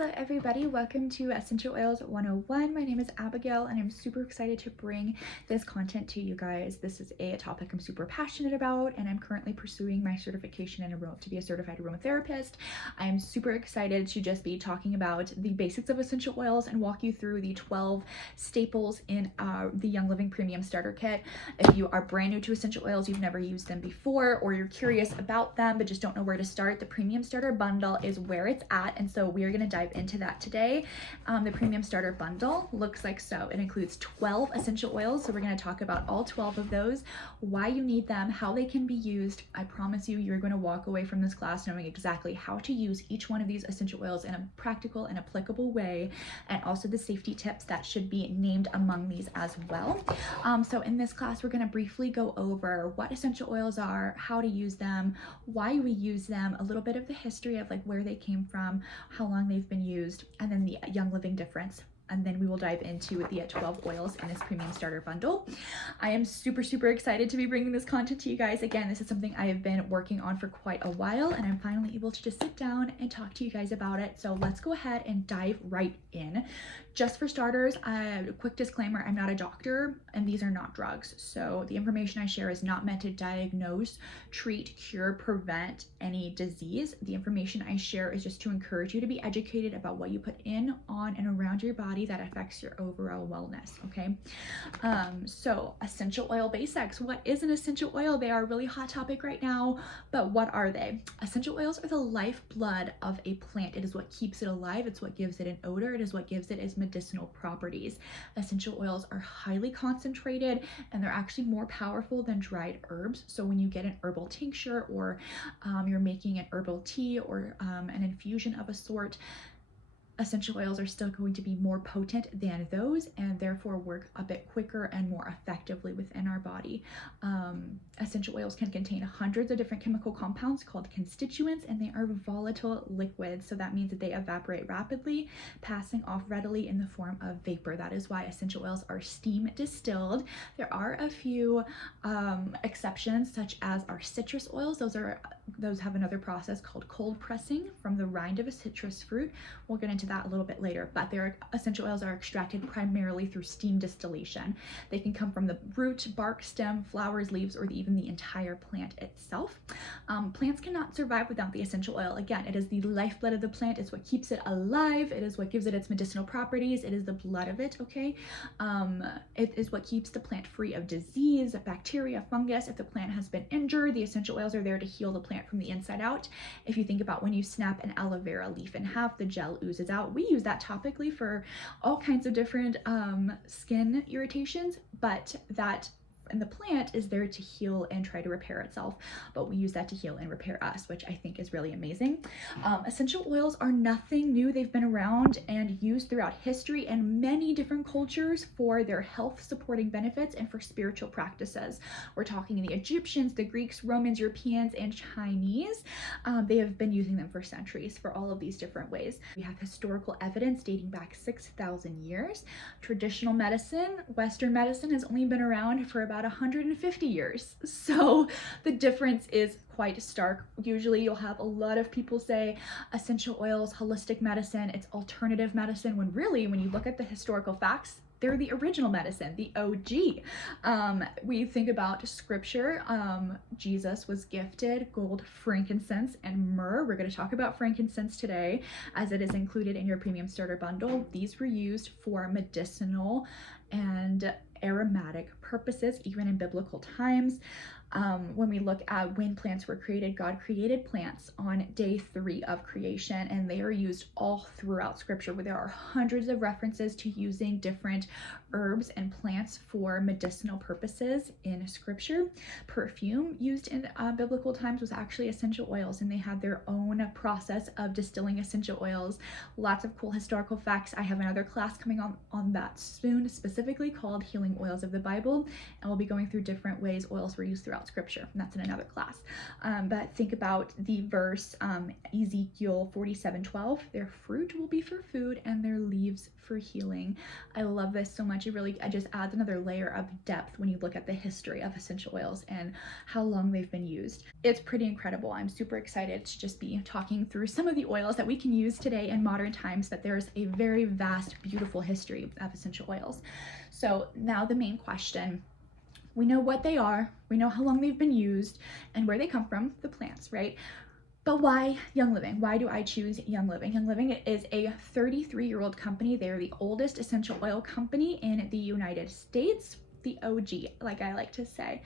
Hello everybody, welcome to Essential Oils 101. My name is Abigail and I'm super excited to bring this content to you guys. This is a topic I'm super passionate about and I'm currently pursuing my certification to be a certified aromatherapist. I'm super excited to just be talking about the basics of essential oils and walk you through the 12 staples in the Young Living Premium Starter Kit. If you are brand new to essential oils, you've never used them before, or you're curious about them but just don't know where to start, the Premium Starter Bundle is where it's at, and so we are going to dive into that today. The Premium Starter Bundle looks like so. It includes 12 essential oils, so we're going to talk about all 12 of those, why you need them, how they can be used. I promise you, you're going to walk away from this class knowing exactly how to use each one of these essential oils in a practical and applicable way, and also the safety tips that should be named among these as well. So in this class, we're going to briefly go over what essential oils are, how to use them, why we use them, a little bit of the history of like where they came from, how long they've been used, and then the Young Living difference. And then we will dive into the 12 oils in this Premium Starter Bundle. I am super excited to be bringing this content to you guys. Again, this is something I have been working on for quite a while, and I'm finally able to just sit down and talk to you guys about it. So let's go ahead and dive right in. Just for starters, a quick disclaimer, I'm not a doctor and these are not drugs. So the information I share is not meant to diagnose, treat, cure, prevent any disease. The information I share is just to encourage you to be educated about what you put in, on, and around your body that affects your overall wellness, okay? So essential oil basics. What is an essential oil? They are a really hot topic right now, but what are they? Essential oils are the lifeblood of a plant. It is what keeps it alive. It's what gives it an odor. It is what gives it its medicinal properties. Essential oils are highly concentrated and they're actually more powerful than dried herbs. So when you get an herbal tincture or you're making an herbal tea or an infusion of a sort, essential oils are still going to be more potent than those and therefore work a bit quicker and more effectively within our body. Essential oils can contain hundreds of different chemical compounds called constituents, and they are volatile liquids. So that means that they evaporate rapidly, passing off readily in the form of vapor. That is why essential oils are steam distilled. There are a few exceptions, such as our citrus oils. Those have another process called cold pressing from the rind of a citrus fruit. We'll get into that a little bit later, but their essential oils are extracted primarily through steam distillation. They can come from the root, bark, stem, flowers, leaves, or even the entire plant itself. Plants cannot survive without the essential oil. Again, it is the lifeblood of the plant. It's what keeps it alive. It is what gives it its medicinal properties. It is the blood of it, okay? It is what keeps the plant free of disease, bacteria, fungus. If the plant has been injured, the essential oils are there to heal the plant from the inside out. If you think about when you snap an aloe vera leaf in half, the gel oozes out. We use that topically for all kinds of different skin irritations, but that and the plant is there to heal and try to repair itself, but we use that to heal and repair us, which I think is really amazing. Essential oils are nothing new. They've been around and used throughout history and many different cultures for their health supporting benefits and for spiritual practices. We're talking the Egyptians, the Greeks, Romans, Europeans, and Chinese. They have been using them for centuries for all of these different ways. We have historical evidence dating back 6,000 years. Traditional medicine, Western medicine, has only been around for about 150 years. So the difference is quite stark. Usually you'll have a lot of people say essential oils, holistic medicine, it's alternative medicine, when really, when you look at the historical facts, they're the original medicine, the OG. We think about scripture. Jesus was gifted gold, frankincense, and myrrh. We're going to talk about frankincense today as it is included in your Premium Starter Bundle. These were used for medicinal and aromatic purposes, even in biblical times. When we look at when plants were created, God created plants on day 3 of creation, and they are used all throughout scripture, where there are hundreds of references to using different herbs and plants for medicinal purposes in scripture. Perfume used in biblical times was actually essential oils, and they had their own process of distilling essential oils. Lots of cool historical facts. I have another class coming on that soon, specifically called Healing Oils of the Bible, and we'll be going through different ways oils were used throughout scripture, and that's in another class. But think about the verse Ezekiel 47:12. Their fruit will be for food and their leaves for healing. I love this so much much. It just adds another layer of depth when you look at the history of essential oils and how long they've been used. It's pretty incredible. I'm super excited to just be talking through some of the oils that we can use today in modern times, but there's a very vast, beautiful history of essential oils. So now the main question: we know what they are, we know how long they've been used, and where they come from, the plants, right? But why YoungLiving? Why do I choose YoungLiving? YoungLiving is a 33-year-old company. They are the oldest essential oil company in the United States, the OG, like I like to say.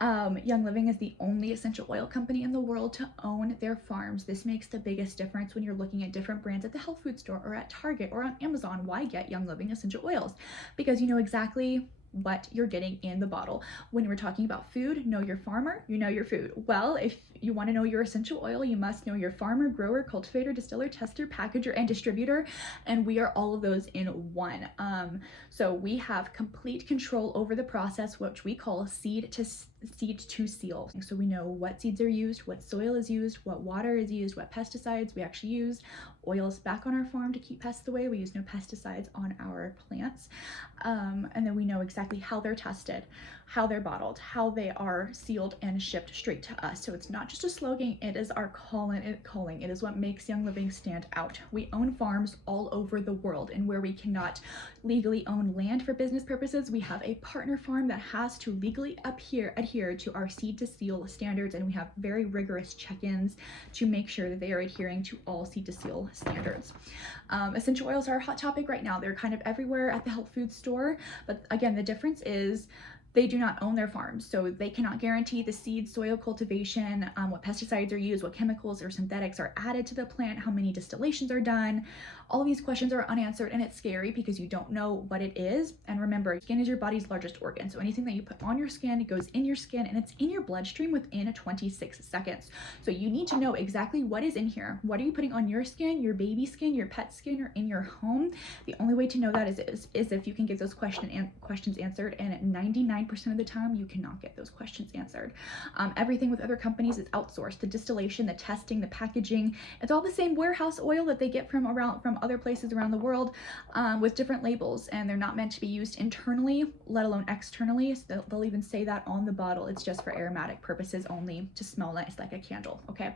YoungLiving is the only essential oil company in the world to own their farms. This makes the biggest difference when you're looking at different brands at the health food store or at Target or on Amazon. Why get YoungLiving essential oils? Because you know exactly what you're getting in the bottle. When we're talking about food, know your farmer, you know your food. Well, if you want to know your essential oil, you must know your farmer, grower, cultivator, distiller, tester, packager, and distributor. And we are all of those in one. So we have complete control over the process, which we call seed to seal. So we know what seeds are used, what soil is used, what water is used, what pesticides we actually use, oils back on our farm to keep pests away. We use no pesticides on our plants. And then we know exactly how they're tested, how they're bottled, how they are sealed and shipped straight to us. So it's not just a slogan, it is our calling. It is what makes YoungLiving stand out. We own farms all over the world, and where we cannot legally own land for business purposes, we have a partner farm that has to legally adhere to our seed to seal standards, and we have very rigorous check-ins to make sure that they are adhering to all seed to seal standards. Essential oils are a hot topic right now. They're kind of everywhere at the health food store, but again, the difference is they do not own their farms, so they cannot guarantee the seed, soil cultivation, what pesticides are used, what chemicals or synthetics are added to the plant, how many distillations are done. All of these questions are unanswered, and it's scary because you don't know what it is. And remember, skin is your body's largest organ, so anything that you put on your skin, it goes in your skin, and it's in your bloodstream within 26 seconds. So you need to know exactly what is in here. What are you putting on your skin, your baby skin, your pet skin, or in your home? The only way to know that is if you can get those questions answered, and at 99% of the time, you cannot get those questions answered. Everything with other companies is outsourced. The distillation, the testing, the packaging, it's all the same warehouse oil that they get from other places around the world, with different labels, and they're not meant to be used internally, let alone externally. So they'll even say that on the bottle. It's just for aromatic purposes only, to smell nice like a candle. Okay.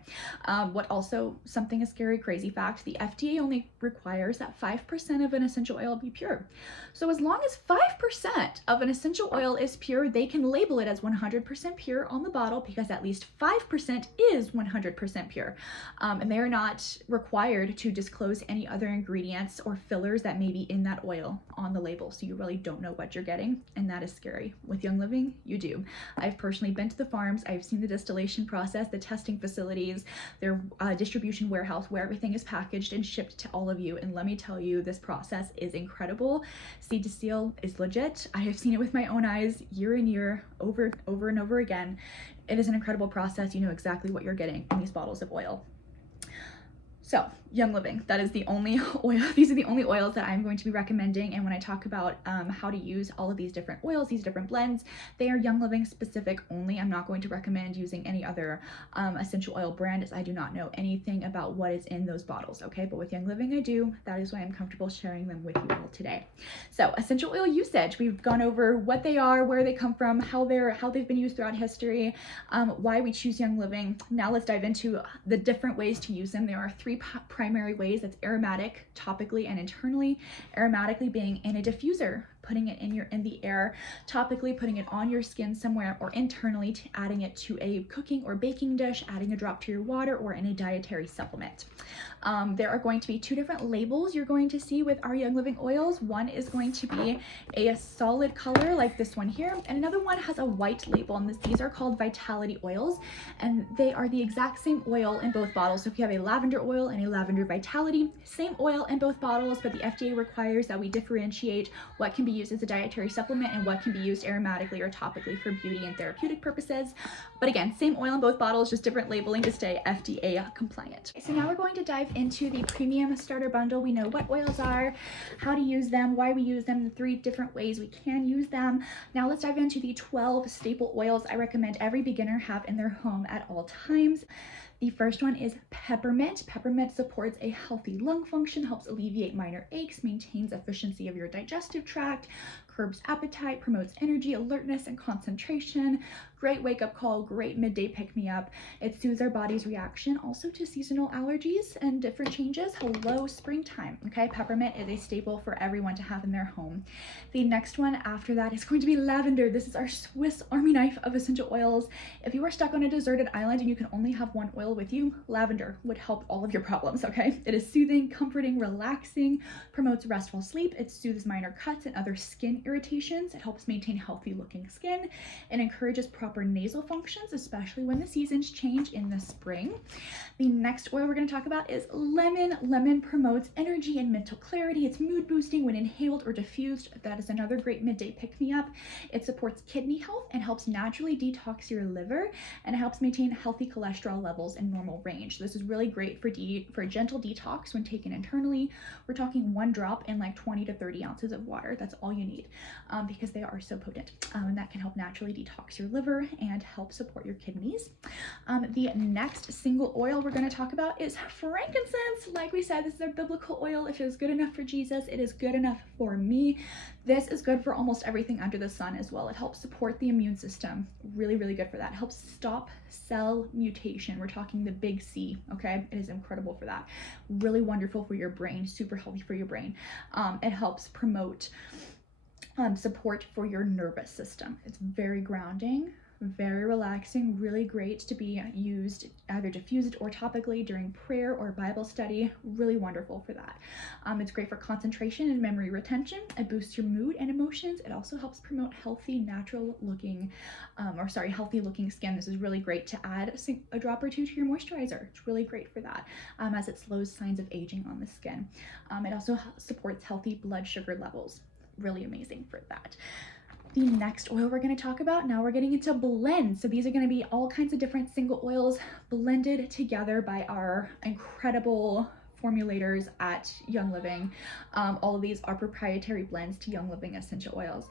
What also, something a scary, crazy fact, the FDA only requires that 5% of an essential oil be pure. So as long as 5% of an essential oil is pure, they can label it as 100% pure on the bottle, because at least 5% is 100% pure. And they are not required to disclose any other ingredients or fillers that may be in that oil on the label. So you really don't know what you're getting, and that is scary. With YoungLiving, you do. I've personally been to the farms. I've seen the distillation process, the testing facilities, their distribution warehouse where everything is packaged and shipped to all of you. And let me tell you, this process is incredible. Seed to seal is legit. I have seen it with my own eyes year in year, over and over again. It is an incredible process. You know exactly what you're getting in these bottles of oil. So YoungLiving, that is the only oil. These are the only oils that I'm going to be recommending. And when I talk about how to use all of these different oils, these different blends, they are YoungLiving specific only. I'm not going to recommend using any other essential oil brand, as I do not know anything about what is in those bottles. Okay, but with YoungLiving I do. That is why I'm comfortable sharing them with you all today. So essential oil usage, we've gone over what they are, where they come from, how they've been used throughout history, why we choose YoungLiving. Now let's dive into the different ways to use them. There are three primary ways. That's aromatic, topically, and internally. Aromatically being in a diffuser, putting it in the air, topically putting it on your skin somewhere, or internally adding it to a cooking or baking dish, adding a drop to your water, or in a dietary supplement. There are going to be two different labels you're going to see with our YoungLiving oils. One is going to be a solid color like this one here, and another one has a white label, and these are called Vitality oils, and they are the exact same oil in both bottles. So if you have a lavender oil and a lavender Vitality, same oil in both bottles, but the FDA requires that we differentiate what can be used as a dietary supplement and what can be used aromatically or topically for beauty and therapeutic purposes. But again, same oil in both bottles, just different labeling to stay FDA compliant. So now we're going to dive into the premium starter bundle. We know what oils are, how to use them, why we use them, the three different ways we can use them. Now let's dive into the 12 staple oils I recommend every beginner have in their home at all times. The first one is peppermint. Peppermint supports a healthy lung function, helps alleviate minor aches, maintains efficiency of your digestive tract, curbs appetite, promotes energy, alertness, and concentration. Great wake-up call, great midday pick-me-up. It soothes our body's reaction also to seasonal allergies and different changes. Hello, springtime, okay? Peppermint is a staple for everyone to have in their home. The next one after that is going to be lavender. This is our Swiss Army knife of essential oils. If you are stuck on a deserted island and you can only have one oil with you, lavender would help all of your problems, okay? It is soothing, comforting, relaxing, promotes restful sleep. It soothes minor cuts and other skin irritations. It helps maintain healthy looking skin and encourages proper nasal functions, especially when the seasons change in the spring. The next oil we're going to talk about is lemon. Lemon promotes energy and mental clarity. It's mood boosting when inhaled or diffused. That is another great midday pick-me-up. It supports kidney health and helps naturally detox your liver, and it helps maintain healthy cholesterol levels in normal range. This is really great for a gentle detox when taken internally. We're talking 1 drop in like 20 to 30 ounces of water. That's all you need, because they are so potent, and that can help naturally detox your liver and help support your kidneys. The next single oil we're going to talk about is frankincense. Like we said, this is our biblical oil. If it is good enough for Jesus, it is good enough for me. This is good for almost everything under the sun as well. It helps support the immune system. Really, really good for that. It helps stop cell mutation. We're talking the big C, okay? It is incredible for that. Really wonderful for your brain, super healthy for your brain. It helps promote support for your nervous system. It's very grounding, very relaxing, really great to be used either diffused or topically during prayer or Bible study. Really wonderful for that. It's great for concentration and memory retention. It boosts your mood and emotions. It also helps promote healthy, healthy looking skin. This is really great to add a drop or two to your moisturizer. It's really great for that, as it slows signs of aging on the skin. It also supports healthy blood sugar levels. Really amazing for that. The next oil we're going to talk about, now we're getting into blends. So these are going to be all kinds of different single oils blended together by our incredible formulators at YoungLiving. All of these are proprietary blends to YoungLiving essential oils.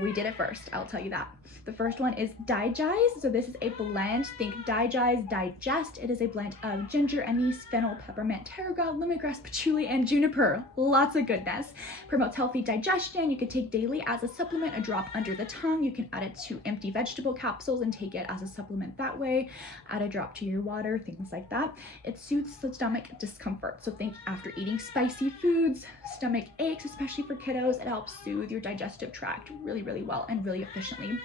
We did it first, I'll tell you that. The first one is Digest. So this is a blend. Think Digest, Digest. It is a blend of ginger, anise, fennel, peppermint, tarragon, lemongrass, patchouli, and juniper. Lots of goodness. Promotes healthy digestion. You could take daily as a supplement, a drop under the tongue. You can add it to empty vegetable capsules and take it as a supplement that way. Add a drop to your water, things like that. It soothes the stomach discomfort. So think after eating spicy foods, stomach aches, especially for kiddos, it helps soothe your digestive tract really, really well and really efficiently.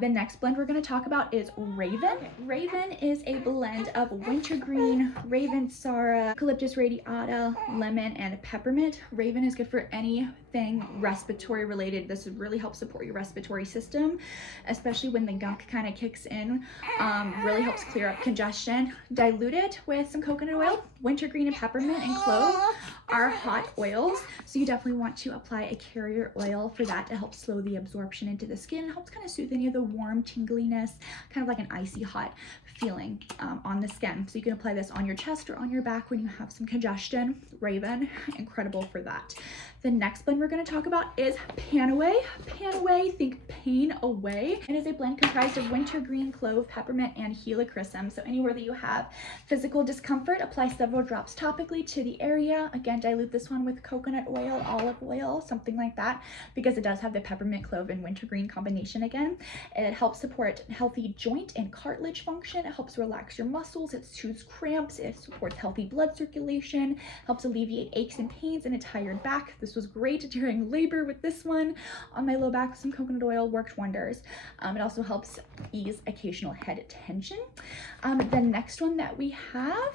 The next blend we're going to talk about is Raven. Raven is a blend of wintergreen, Ravensara, Eucalyptus radiata, lemon, and peppermint. Raven is good for anything respiratory related. This really helps support your respiratory system, especially when the gunk kind of kicks in. Really helps clear up congestion. Dilute it with some coconut oil. Wintergreen and peppermint and clove are hot oils, so you definitely want to apply a carrier oil for that to help slow the absorption into the skin. It helps kind of soothe any of the warm tingliness, kind of like an icy hot feeling on the skin. So you can apply this on your chest or on your back when you have some congestion. Raven, incredible for that. The next blend we're going to talk about is Panaway. Panaway, think pain away. It is a blend comprised of wintergreen, clove, peppermint, and helichrysum. So anywhere that you have physical discomfort, apply several drops topically to the area. Again, dilute this one with coconut oil, olive oil, something like that, because it does have the peppermint, clove, and wintergreen combination again. It helps support healthy joint and cartilage function. It helps relax your muscles. It soothes cramps. It supports healthy blood circulation, helps alleviate aches and pains in a tired back. This was great during labor with this one. On my low back with some coconut oil, worked wonders. It also helps ease occasional head tension. The next one that we have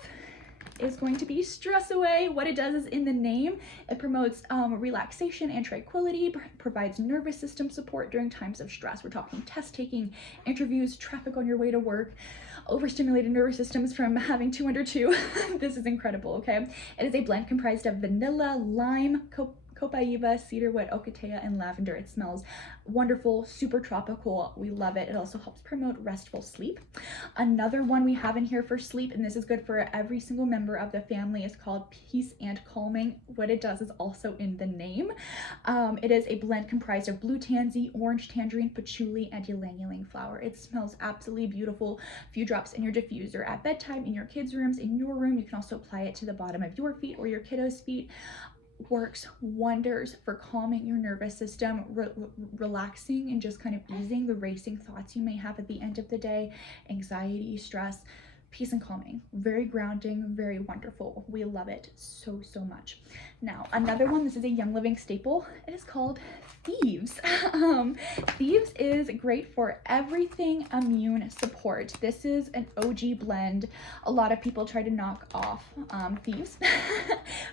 is going to be Stress Away. What it does is in the name, it promotes relaxation and tranquility, provides nervous system support during times of stress. We're talking test taking, interviews, traffic on your way to work, overstimulated nervous systems from having 2 under 2. This is incredible, okay? It is a blend comprised of vanilla, lime, copaiba, cedarwood, ocotea, and lavender. It smells wonderful, super tropical. We love it. It also helps promote restful sleep. Another one we have in here for sleep, and this is good for every single member of the family, is called Peace and Calming. What it does is also in the name. It is a blend comprised of blue tansy, orange tangerine, patchouli, and ylang ylang flower. It smells absolutely beautiful. A few drops in your diffuser at bedtime, in your kids' rooms, in your room. You can also apply it to the bottom of your feet or your kiddos' feet. works wonders for calming your nervous system, relaxing and just kind of easing the racing thoughts you may have at the end of the day, anxiety, stress. Peace and calming, very grounding, very wonderful. We love it so, so much. Now, another one, this is a YoungLiving staple. It is called Thieves. Thieves is great for everything immune support. This is an OG blend. A lot of people try to knock off Thieves,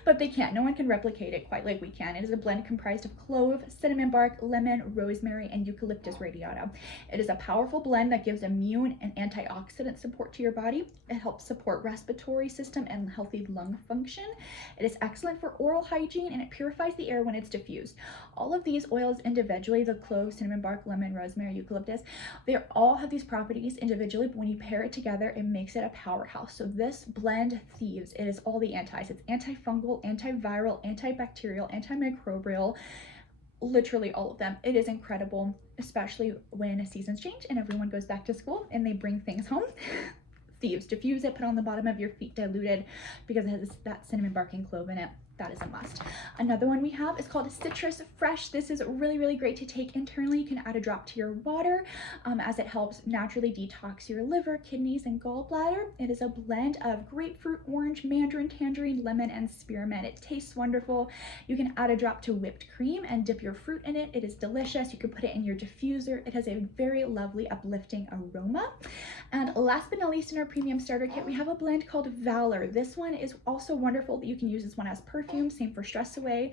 but they can't. No one can replicate it quite like we can. It is a blend comprised of clove, cinnamon bark, lemon, rosemary, and eucalyptus radiata. It is a powerful blend that gives immune and antioxidant support to your body. It helps support respiratory system and healthy lung function. It is excellent for oral hygiene, and it purifies the air when it's diffused. All of these oils individually, the clove, cinnamon bark, lemon, rosemary, eucalyptus, they all have these properties individually, but when you pair it together, it makes it a powerhouse. So this blend, Thieves, it is all the antis. It's antifungal, antiviral, antibacterial, antimicrobial, literally all of them. It is incredible, especially when seasons change and everyone goes back to school and they bring things home. Thieves, diffuse it, put on the bottom of your feet diluted, because it has that cinnamon bark and clove in it. That is a must. Another one we have is called Citrus Fresh. This is really, really great to take internally. You can add a drop to your water as it helps naturally detox your liver, kidneys, and gallbladder. It is a blend of grapefruit, orange, mandarin, tangerine, lemon, and spearmint. It tastes wonderful. You can add a drop to whipped cream and dip your fruit in it. It is delicious. You can put it in your diffuser. It has a very lovely, uplifting aroma. And last but not least, in our premium starter kit, we have a blend called Valor. This one is also wonderful that you can use this one as perfume, same for stress away.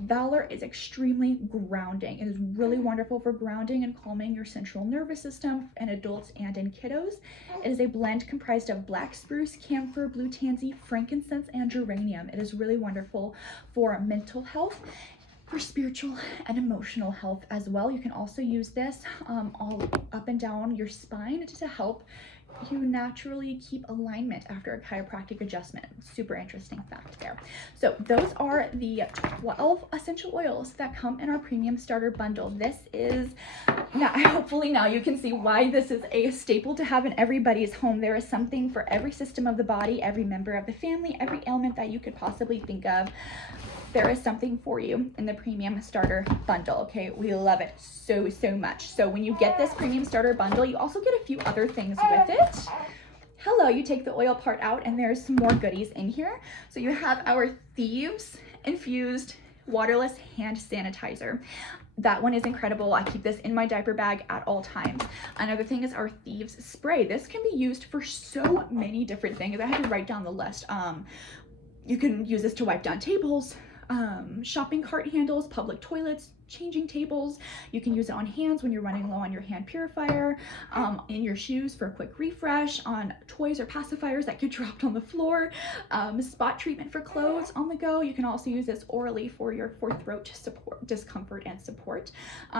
Valor is extremely grounding. It is really wonderful for grounding and calming your central nervous system in adults and in kiddos. It is a blend comprised of black spruce, camphor, blue tansy, frankincense, and geranium. It is really wonderful for mental health, for spiritual and emotional health as well. You can also use this all up and down your spine to help you naturally keep alignment after a chiropractic adjustment. Super interesting fact there. So those are the 12 essential oils that come in our premium starter bundle. This is, now hopefully now you can see why this is a staple to have in everybody's home. There is something for every system of the body, every member of the family, every ailment that you could possibly think of. There is something for you in the premium starter bundle. Okay, we love it so, so much. So when you get this premium starter bundle, you also get a few other things with it. Hello, you take the oil part out and there's some more goodies in here. So you have our Thieves infused waterless hand sanitizer. That one is incredible. I keep this in my diaper bag at all times. Another thing is our Thieves spray. This can be used for so many different things. I had to write down the list. You can use this to wipe down tables, shopping cart handles, public toilets, changing tables. You can use it on hands when you're running low on your hand purifier, in your shoes for a quick refresh, on toys or pacifiers that get dropped on the floor, spot treatment for clothes on the go. You can also use this orally for your throat support, discomfort and support.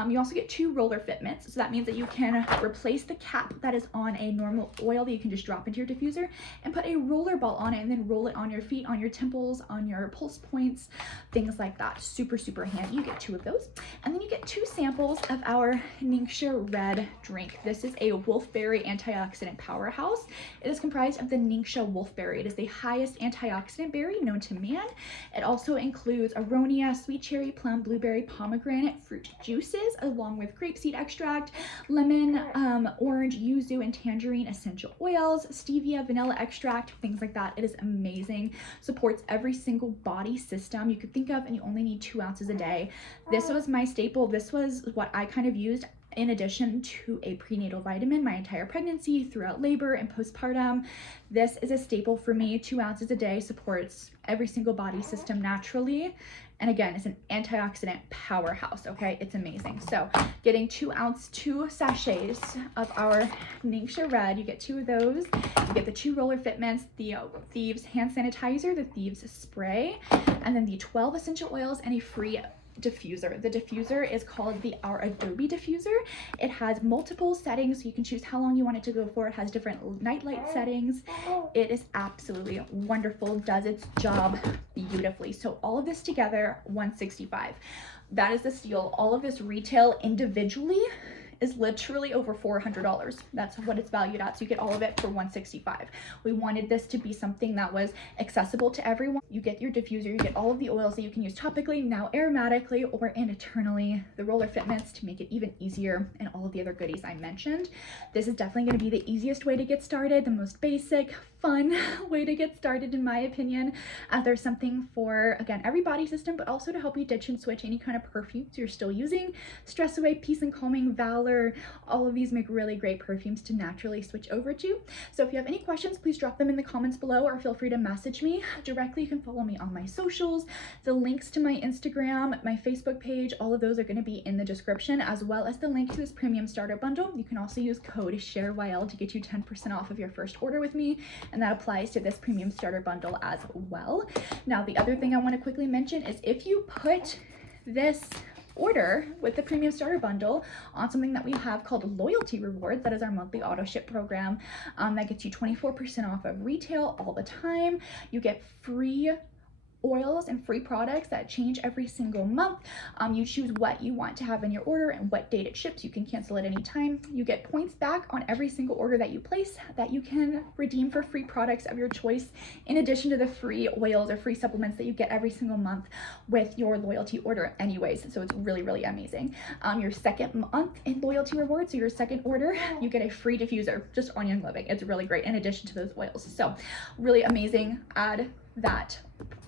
You also get 2 roller fit mitts. So that means that you can replace the cap that is on a normal oil that you can just drop into your diffuser and put a roller ball on it and then roll it on your feet, on your temples, on your pulse points, things like that. Super, super handy. You get 2 of those. And then you get 2 samples of our Ningxia Red drink. This is a wolfberry antioxidant powerhouse. It is comprised of the Ningxia wolfberry. It is the highest antioxidant berry known to man. It also includes aronia, sweet cherry, plum, blueberry, pomegranate fruit juices, along with grapeseed extract, lemon, orange, yuzu, and tangerine essential oils, stevia, vanilla extract, things like that. It is amazing. Supports every single body system you could think of, and you only need 2 ounces a day. This was my staple. This was what I kind of used in addition to a prenatal vitamin my entire pregnancy, throughout labor and postpartum. This is a staple for me. 2 ounces a day, supports every single body system naturally. And again, it's an antioxidant powerhouse, okay? It's amazing. So getting 2 sachets of our Ningxia Red, you get 2 of those. You get the 2 roller fit mints, the Thieves hand sanitizer, the Thieves spray, and then the 12 essential oils and a free diffuser. The diffuser is called our Adobe diffuser. It has multiple settings, so you can choose how long you want it to go for. It has different night light settings. It is absolutely wonderful, does its job beautifully. So all of this together, $165. That is the steal. All of this retail individually is literally over $400. That's what it's valued at. So you get all of it for $165. We wanted this to be something that was accessible to everyone. You get your diffuser, you get all of the oils that you can use topically, now aromatically, or internally, the roller fit mitts to make it even easier, and all of the other goodies I mentioned. This is definitely going to be the easiest way to get started, the most basic, fun way to get started in my opinion, as there's something for, again, every body system, but also to help you ditch and switch any kind of perfumes you're still using. Stress Away, Peace and Calming, Valor, all of these make really great perfumes to naturally switch over to. So if you have any questions, please drop them in the comments below, or feel free to message me directly. You can follow me on my socials. The links to my Instagram, my Facebook page, all of those are going to be in the description, as well as the link to this premium starter bundle. You can also use code SHAREYL to get you 10% off of your first order with me, and that applies to this premium starter bundle as well. Now, the other thing I want to quickly mention is if you put this order with the premium starter bundle on something that we have called loyalty rewards, that is our monthly auto ship program, that gets you 24% off of retail all the time. You get free oils and free products that change every single month. You choose what you want to have in your order and what date it ships. You can cancel at any time. You get points back on every single order that you place that you can redeem for free products of your choice, in addition to the free oils or free supplements that you get every single month with your loyalty order anyways. So it's really, really amazing. Your second month in loyalty rewards, so your second order, you get a free diffuser just on YoungLiving. It's really great in addition to those oils. So really amazing.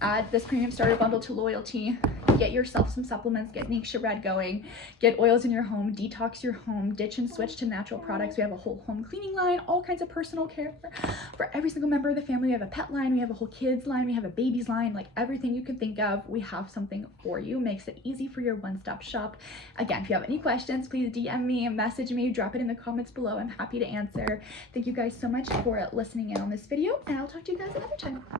Add this premium starter bundle to loyalty, get yourself some supplements, get Nixia Red going, get oils in your home, detox your home, ditch and switch to natural products. We have a whole home cleaning line, all kinds of personal care for every single member of the family. We have a pet line, we have a whole kids line, we have a babies line, like everything you can think of, we have something for you. Makes it easy for your one-stop shop. Again, if you have any questions, please DM me, message me, drop it in the comments below. I'm happy to answer. Thank you guys so much for listening in on this video, and I'll talk to you guys another time.